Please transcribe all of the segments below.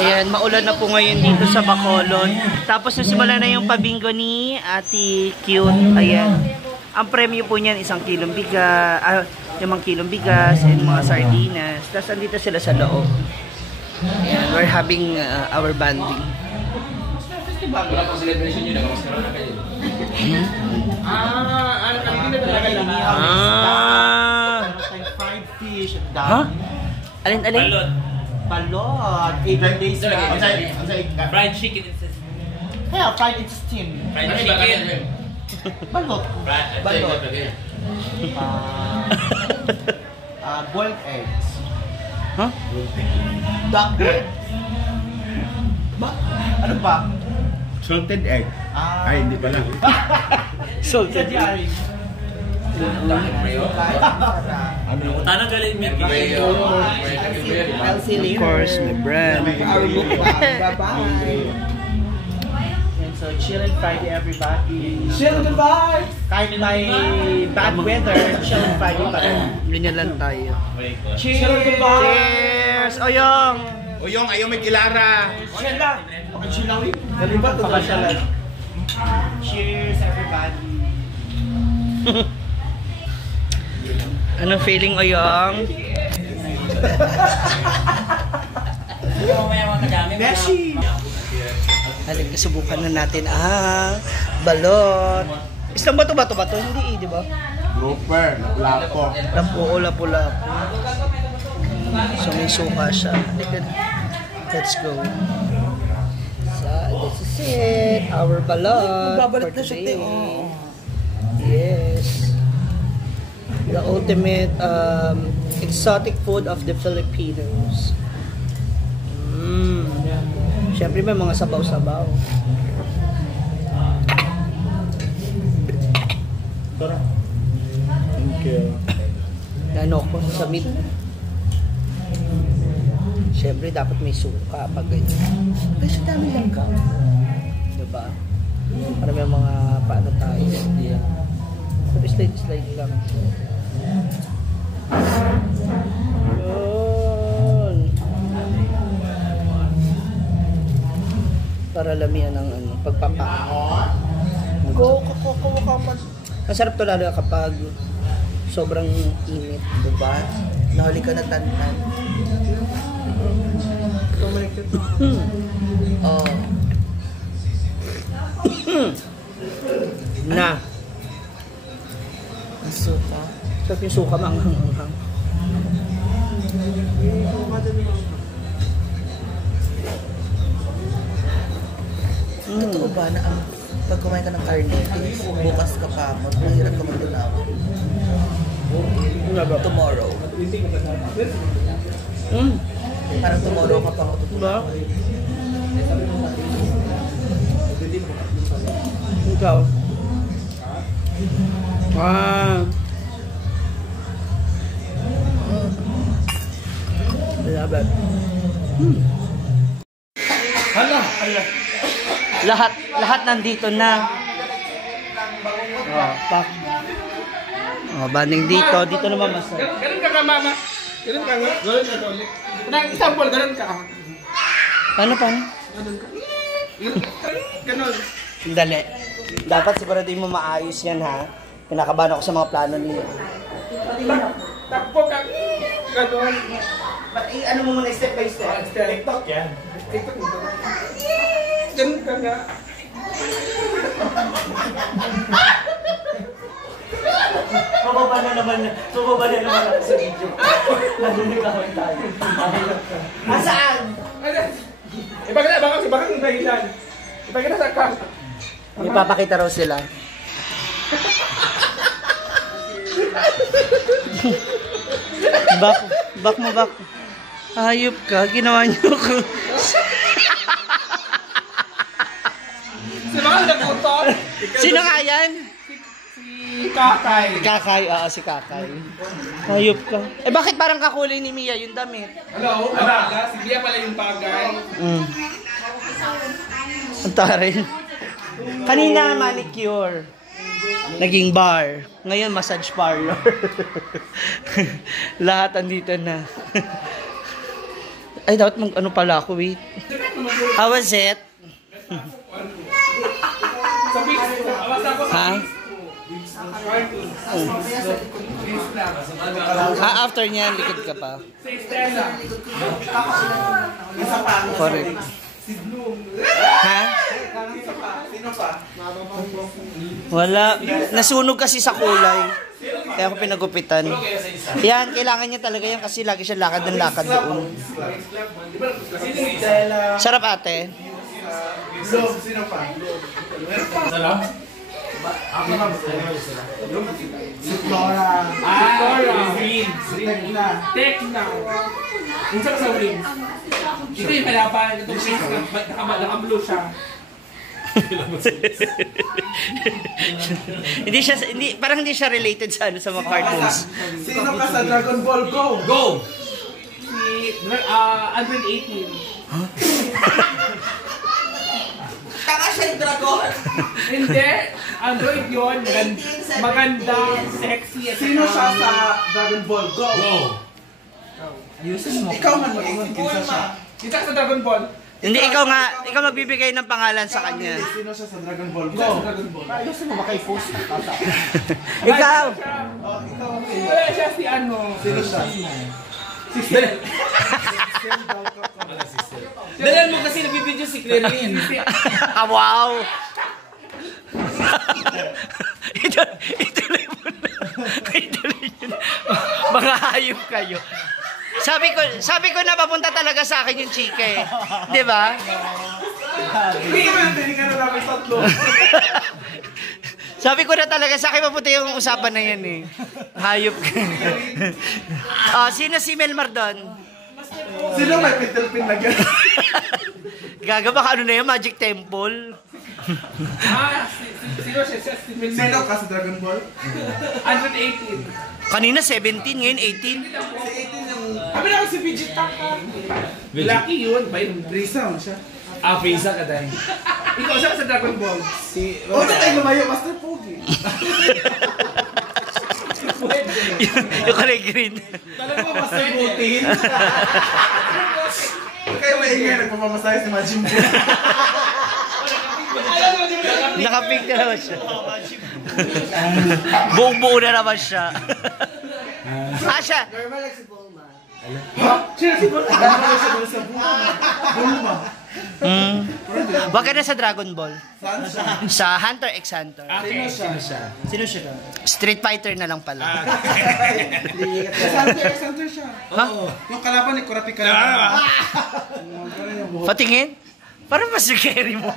Ayan, maulan na po ngayon dito sa Bacolod. Tapos nasimula na yung pabingo ni Ate Cute. Ayan. Ang premyo po niyan, 1 kilong bigas, 5 kilong bigas, and mga sardinas. Tapos andito sila sa loob. Ayan, we're having our banding. Wala pang celebration yun, nagkamaskaroon na kayo. Fried fish. Ha? Alin? Balot. 8 days na. Fried chicken. Kaya, fried it's steam. Fried chicken. Balot. Balot. Boiled eggs. Huh? Duck bread. Ano ba? Salted egg. Ay, hindi pala. Salted egg. Tanang galing may Of course, my brand. Bye-bye. So, chill and Friday, everybody. Chill and vibe! Kahit may bad weather, chill and Friday pa rin. Ganyan lang tayo. Cheers! Cheers! Oyong! Oyong, ayaw may kilara. Chill lang! Chill lang, wait. Dalibat ito ba siya lang? Cheers, everybody! Anong feeling, Oyong? Beshi! Halika, subukan na natin ang balot. Isang bato-bato ba ito? Hindi, di ba? Grouper, lapo. Lapo. So, may suka siya. Halika. Let's go. So, this is it. Our balot for today. Yes. The ultimate exotic food of the Filipinos. Siyempre may mga sabaw-sabaw. Thank you. Ano ko sa meat. Siyempre dapat may suka pag ganyan. Kasi dami lang ka. Diba? Para may mga paano tayo. So, slide lang. Para lamian ng pagpapakain. Masarap to lalo kapag sobrang init, diba? Nahuli ka na tantan. Oh. Na. Ang suka. Sarap yung suka, manghang-hanghang. Totoo ba na pag kumain ka ng karne, bukas ka pa mo, mahirap ka magtunaw? Tomorrow. Parang tomorrow ka pa matutunaw. Ikaw? Love it. Hala. Lahat nandito na. Banding dito naman masaya. Ganun ka mama. Ganun ka ulit. Nang example, ganun ka. Paano? Ganun. Dali. Dapat siguraduhin mo maayos yan, ha? Kinakabahan ako sa mga plano niya. Takbo ka. Ganun. Ano mo muna step by step? TikTok yan. TikTok mo. Ganun ka nga. Sumaba na naman ako sa video. Nagulikawan tayo. Nasaan? Baka nung dahilan. Ipagkita sa kang. Ipapakita raw sila. Back mo. Hayop ka, ginawa niyo ko. Sino nga yan? Si Kakay. Si Kakay. Hayop ka. Bakit parang kakulay ni Mia yung damit? Hello? Si Mia pala yung bagay. Ang taray. Kanina manicure. Naging bar. Ngayon massage parlor. Lahat andito na. Ay, dapat ano pala ako, wait. How was it? Ha? After niyan, likod ka pa. Correct. Ha? Wala. Nasunog kasi sa kulay. Kaya ako pinagupitan. Yan, kailangan niya talaga yan kasi lagi siya lakad ng lakad doon. Sarap ate. Sino pa? Si Flora. Green. Tekna. Unsa ka sa wings? Ito yung kalaban. Itong face naka-blue siya. Parang hindi siya related sa sa mga cartoons. Sino ka sa Dragon Ball Go? Go! Si Android 18. Taka siya yung dragon. Hindi. Android yun. Maganda, sexy. Sino siya sa Dragon Ball Go? Go! Ikaw man mag-ingon kinsa siya. Dito ka sa Dragon Ball. Hindi, ikaw magbibigay ng pangalan sa kanya. Sino siya sa Dragon Ball Go? Ayusin mo makay-post na tata. Ikaw! Oh, ikaw ang Wala siya si ano. Sino siya? Dalan mo kasi nabibidyo si Clarin. Wow! Ituloy mo na. Ituloy nyo na. Mga hayop kayo. Sabi ko na papunta talaga sa akin yung chika eh. Di ba? Hindi ka na namin tatlo. Sabi ko na talaga sa akin papunta yung usapan na yan eh. Hayop ka. Sino si Melmar doon? Sino may pitilpin na gano'n? Gaga, baka ano na yun? Magic Temple? Sino siya? Sino ka sa Dragon Ball? Android 18. Kanina 17, ngayon 18. Kami na si Vegeta ka. Lucky yun. Risa mo siya. Visa ka dahil. Ikaw siya sa Dragon Ball. O, na tayo lumayo, Master Pogi. Yung kulay green. Talaga ba Master Butin? Kaya maingay, nagpapamasahe si Majin Buu. Nakapink na naman siya. Buong-buo na naman siya. Siya. Siya si Bulma. Siya sa Bulma. Wag ka na sa Dragon Ball. Saan siya? Sa Hunter x Hunter. Sino siya? Sino siya? Street Fighter na lang pala. Center siya. Ha? Yung kalaban ni Kurapika. Patingin? Parang mas scary mo.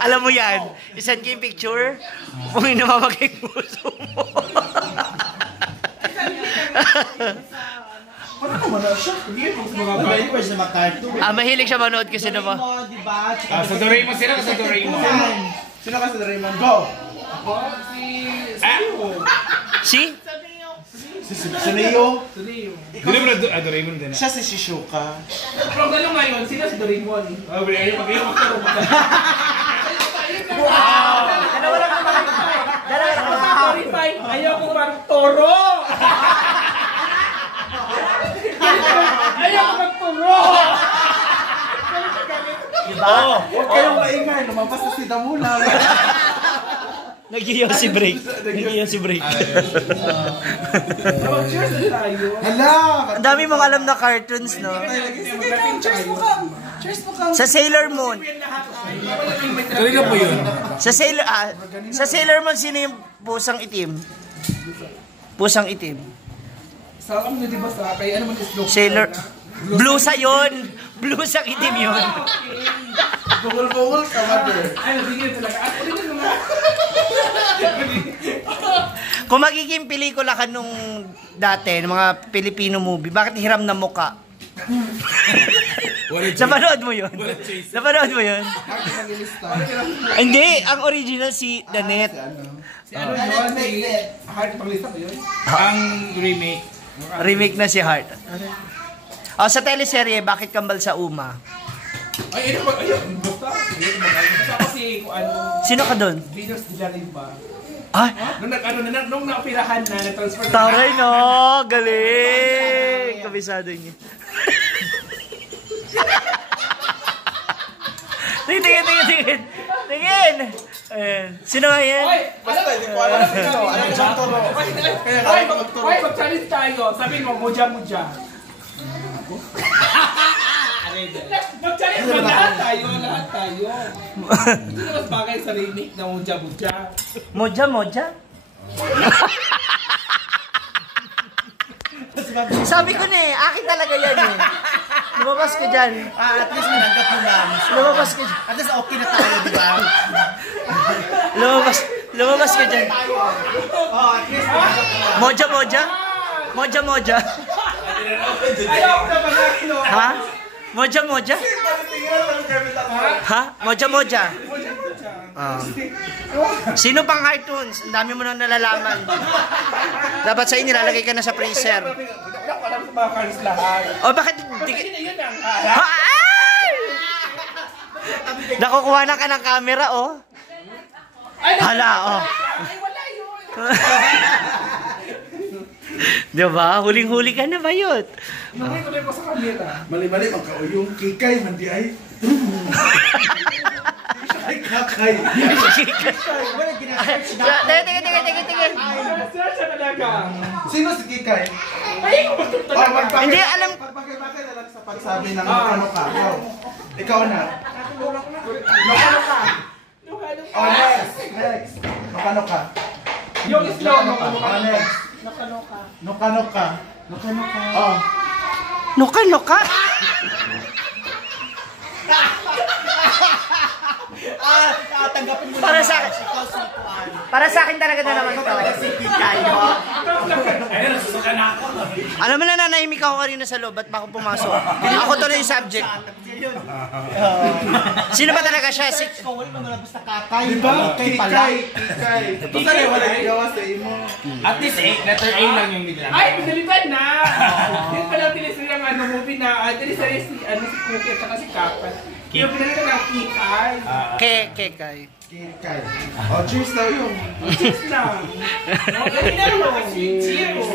Alam mo yan, isend ko yung picture, kung namamagay puso mo. Parang naman na siya. Mahilig siya manood kasi naman. Sa Doraemon sila ka sa Doraemon. Sino ka sa Doraemon? Go! Ako Si? Si Neo. Hindi mo na Doraemon din. Siya si Shizuka. Pero gano'n ngayon, sino si Doraemon? Ayaw magkaroon. Dalawa lang naman. Ayaw ko parang toro! Ayaw ko magturo! Diba? Huwag kayong maingay. Lumabas na si Damula. Nag-iyaw si break. Nag-iyaw si break. Cheers na tayo. Hala! Ang dami mong alam na cartoons, no? Cheers mo kang. Sa Sailor Moon. Talaga po yun. Sa Sailor Moon, sino yung pusang itim? Pusang itim. Sa akin nyo diba sa kaya ano man is Sailor... Blue sa yun! Blue sa itim yun. Bungol-bungol ka, mother. Ay, nabigyan talaga. Ako rin yun nga. Kung magiging pelikula ka nung dati, ng mga Filipino movie, bakit hiram na muka? Napanood mo yun? Napanood mo yun? Hindi, ang original si Danet. Si ano yun? Si Heart Panglista ko yun? Ang remake. Remake na si Heart. Sa teleserye, Bakit Kambal sa Uma? Ay, ano ba? Ayun, basta. Ayun, kasi kung ano, Sino ka doon? Venus de la Riva. Ay, Nung naoperahan na, na-transfer na. taray no! Galing! Kabisado niya. Tingin! Tingin! Ayan. Sino nga yan? Basta, hindi ko alam ito. Ano yung turo? Kaya kaya ko magturo. Hoy, mag-challenge tayo. Sabi mo, muja-muja. Mag-challenge mo, lahat tayo. Hindi na mas bagay sa remake na muja-muja. Moja? Sabi ko na eh, akin talaga yan eh. Lumabas ka dyan. At least nanggap mo lang. Lumabas ka dyan. At least okay na tayo, di ba? Lumabas ka dyan. Oh, at least nanggap mo lang. Moja? Ayaw ko na mag-akino. Ha? Moja? Ha? Moja? Sino pang cartoons? Ang dami mo nang nalalaman. Dapat sa'yo nilalagay ka na sa freezer. Hindi ko alam sa mga cars lahat. O bakit? Kasi na yun ang Ha? Ay! Nakukuha na ka ng camera, oh. Hala, oh. Ay, wala yun. Diba? Huling-huli ka na ba yun? Nakita ko sa camera. Mali-mali, magkauyong kikay, mandi ay. Ay, kakay. Tingin. Search na talaga. Sino si Kikay? Ay, ko magtutulog. Hindi, alam. Bakit na lang sa pagsabi ng ano ka? Ikaw na. Ano ka? Oh, next. Makano ka? Yung slow mo. Oh, next. Nukano ka. Oh. Nuka. Tanggapin mo Para na. sa akin. Para sa akin talaga na naman to. Alam mo na nanahimik ako kanina sa loob. Ba't ba ako pumasok? Ako to na yung subject. Sino ba talaga siya? Ikaw, wala naman na basta kakay. Di ba? Kay pala. Kikay. Basta na wala gawa sa imo. At least letter A lang yung nila. Ay, pinalitan na! Yun pala tinisiri ang movie na, tinisiri si Cookie at saka si Kapat. Yung pinalitan ng Kikay. Kekay. Kikay. Oh, cheers daw yun. Cheers na! O, ganun na yun. Cheers!